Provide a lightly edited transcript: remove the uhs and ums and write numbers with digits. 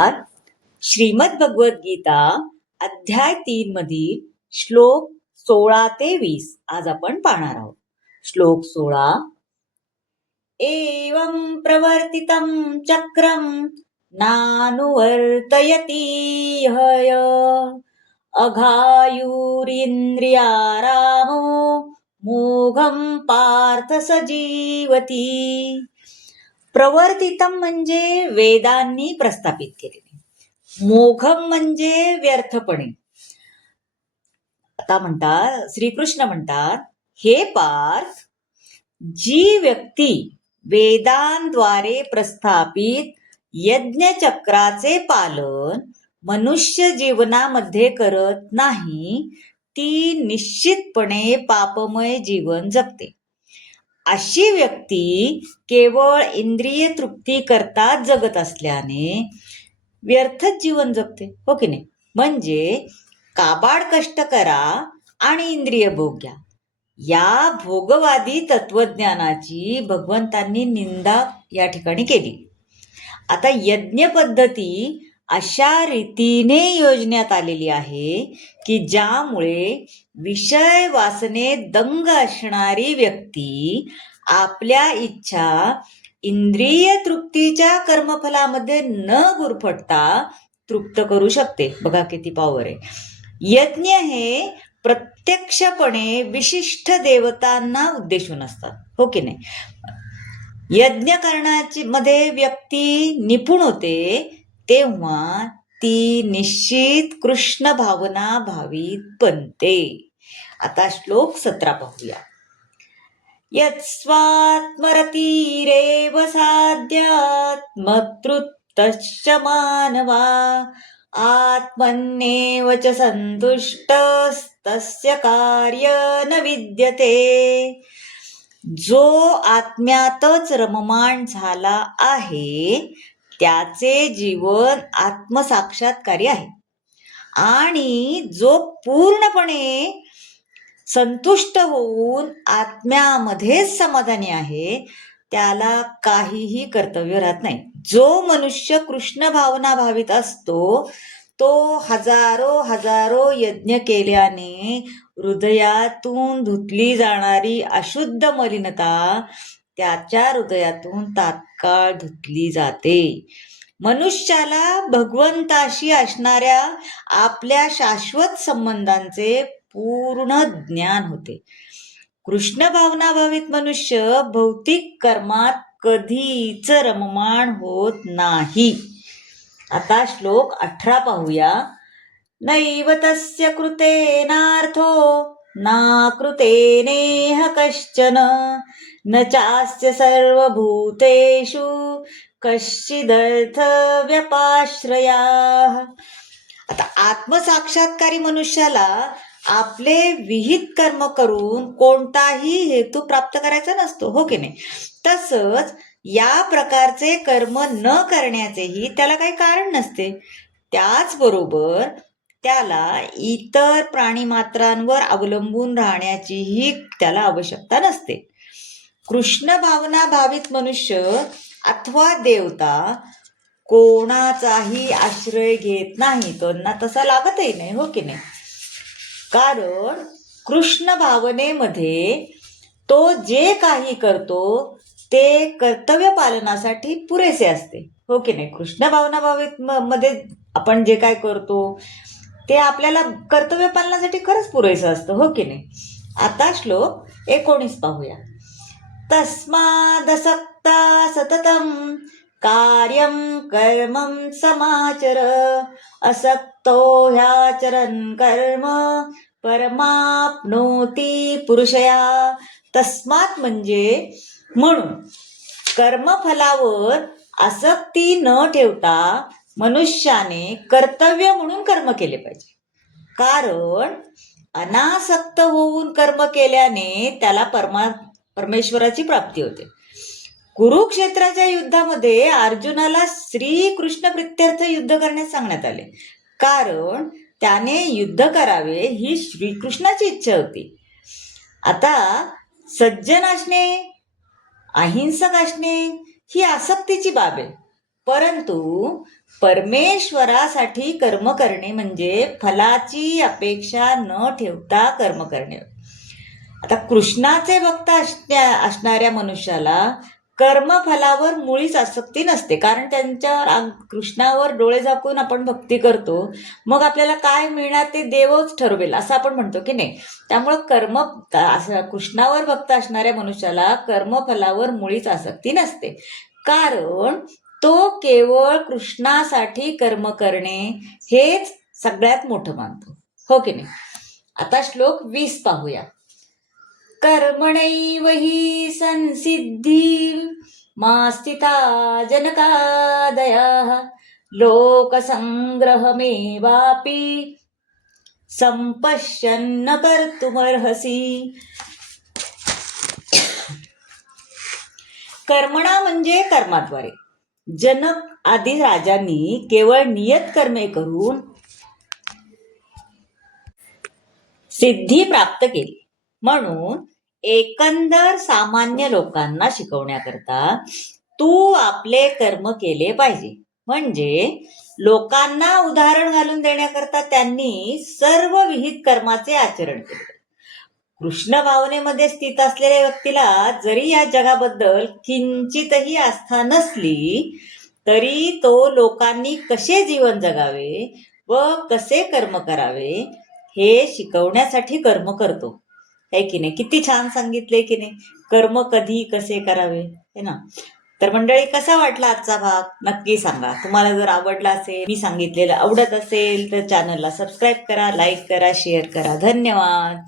श्रीमद भगवद्गीता अध्याय 3 मधील श्लोक 16 ते 20 आज आपण पाहणार आहोत. श्लोक 16. एवं प्रवर्तितं चक्रम नानुवर्तयति हय अघायुरिन्द्रियारामो मोघं पार्थ सजीवती. प्रवर्तितम म्हणजे वेदांनी प्रस्थापित केलेले, मोघम म्हणजे व्यर्थपणे. आता म्हणतात, श्रीकृष्ण म्हणतात, हे पार्थ, जी व्यक्ती वेदांद्वारे प्रस्थापित यज्ञचक्राचे पालन मनुष्य जीवनामध्ये करत नाही, ती निश्चितपणे पापमय जीवन जगते. अशी व्यक्ती केवळ इंद्रिय तृप्ती करता जगत असल्याने व्यर्थच जीवन जगते, हो की नाही? म्हणजे काबाड कष्ट करा आणि इंद्रिय भोग घ्या, या भोगवादी तत्वज्ञानाची भगवंतांनी निंदा या ठिकाणी केली. आता यज्ञ पद्धती अशा रीतीने योजण्यात आलेली आहे की ज्यामुळे विषय वासने दंग असणारी व्यक्ती आपल्या इच्छा इंद्रिय तृप्तीच्या कर्मफलामध्ये न गुरफटता तृप्त करू शकते. बघा किती पॉवर आहे. यज्ञ हे प्रत्यक्षपणे विशिष्ट देवतांना उद्देशून असतात, हो की नाही? यज्ञ करण्याची मध्ये व्यक्ती निपुण होते तेव्हा ती निश्चित कृष्ण भावना भावित बनते. आता श्लोक 17 पाहूया. यत्स्वात्मरतिरेव साध्यात्मतृप्तश्च मानवा आत्मन्येव च संतुष्टस्तस्य कार्य न विद्यते. जो आत्म्यातच रममाण झाला आहे त्याचे जीवन आत्मसाक्षात्कारी आहे, आणि जो पूर्णपणे संतुष्ट होऊन आत्म्यामध्येच समाधानी आहे त्याला काहीही कर्तव्य राहत नाही. जो मनुष्य कृष्ण भावना भावित असतो तो हजारो यज्ञ केल्याने हृदयातून धुतली जाणारी अशुद्ध मलिनता त्याच्या हृदयातून तात्काळ धुतली जाते. मनुष्याला भगवंताशी असणाऱ्या आपल्या शाश्वत संबंधांचे पूर्ण ज्ञान होते. कृष्ण भावना भावित मनुष्य भौतिक कर्मात कधीच रममाण होत नाही. आता श्लोक 18 पाहूया. नैव तस्य कृतेनार्थो ना कृतेनेह कश्चन न चास्य सर्वभूतेषु कश्चिदर्थ व्यपाश्रयाः. आता आत्मसाक्षात्कारी मनुष्याला आपले विहित कर्म करून कोणताही हेतू प्राप्त करायचा नसतो, हो की नाही? तसंच या प्रकारचे कर्म न करण्याचेही त्याला काही कारण नसते. त्याचबरोबर त्याला इतर प्राणीमात्रांवर अवलंबून राहण्याचीही त्याला आवश्यकता नसते. कृष्ण भावना भावित मनुष्य अथवा देवता कोणाचाही आश्रय घेत नाही, त्यांना तसा लागतही नाही, हो की नाही? कारण कृष्ण भावनेमध्ये तो जे काही करतो ते कर्तव्य पालनासाठी पुरेसे असते, हो की नाही? कृष्ण भावना भावित मध्ये आपण जे काय करतो ते आपल्याला कर्तव्य पालनासाठी खरंच पुरेसं असतं, हो की नाही? आता श्लोक 19 पाहूया. तस्मादसक्ता सततं कार्यं कर्मं समाचर असक्तो ह्याचरन् कर्म परमाप्नोति पुरुषया. तस्मात म्हणजे म्हणून कर्मफलावर आसक्ती न ठेवता मनुष्याने कर्तव्य म्हणून कर्म केले पाहिजे. कारण अनासक्त होऊन कर्म केल्याने त्याला परमेश्वराची प्राप्ती होते. कुरुक्षेत्राच्या युद्धामध्ये अर्जुनाला श्रीकृष्ण प्रित्यर्थ युद्ध करण्यास सांगण्यात आले, कारण त्याने युद्ध करावे ही श्रीकृष्णाची इच्छा होती. आता सज्जन असणे, अहिंसक असणे ही आसक्तीची बाब आहे, परंतु परमेश्वरासाठी कर्म करणे म्हणजे फलाची अपेक्षा न ठेवता कर्म करणे. आता कृष्णाचे भक्त असणाऱ्या मनुष्याला कर्मफलावर मुळीच आसक्ती नसते, कारण त्यांच्यावर कृष्णावर डोळे झाकून आपण भक्ती करतो, मग आपल्याला काय मिळणार ते देवच ठरवेल असं आपण म्हणतो की नाही. त्यामुळं कृष्णावर भक्त असणाऱ्या मनुष्याला कर्मफलावर मुळीच आसक्ती नसते, कारण तो केवळ कृष्णासाठी कर्म करणे हेच सगळ्यात मोठं मानतो, हो की नाही. आता श्लोक 20 पाहूया. कर्मणैव हि संसिद्धी मास्थिता जनकादयः लोकसंग्रहमेवापि संपश्यन्न कर्तुमर्हसि. कर्मणा म्हणजे कर्माद्वारे. जनक आदी राजांनी केवळ नियत कर्मे करून सिद्धी प्राप्त केली, म्हणून एकंदर सामान्य लोकांना शिकवण्याकरता तू आपले कर्म केले पाहिजे. म्हणजे लोकांना उदाहरण घालून देण्याकरता त्यांनी सर्व विहित कर्माचे आचरण केले. कृष्ण भावनेमध्ये स्थित असलेल्या व्यक्तीला जरी या जगाबद्दल किंचितही आस्था नसली तरी तो लोकांनी कसे जीवन जगावे व कसे कर्म करावे हे शिकवण्यासाठी कर्म करतो, है की नाही. किती छान सांगितले की नाही, कर्म कधी कसे करावे, है ना. तर मंडळी, कसा वाटला आजचा भाग नक्की सांगा. तुम्हाला जर आवडला असेल, मी सांगितलेलं आवडत असेल तर चॅनलला सबस्क्राईब करा, लाईक करा, शेअर करा. धन्यवाद.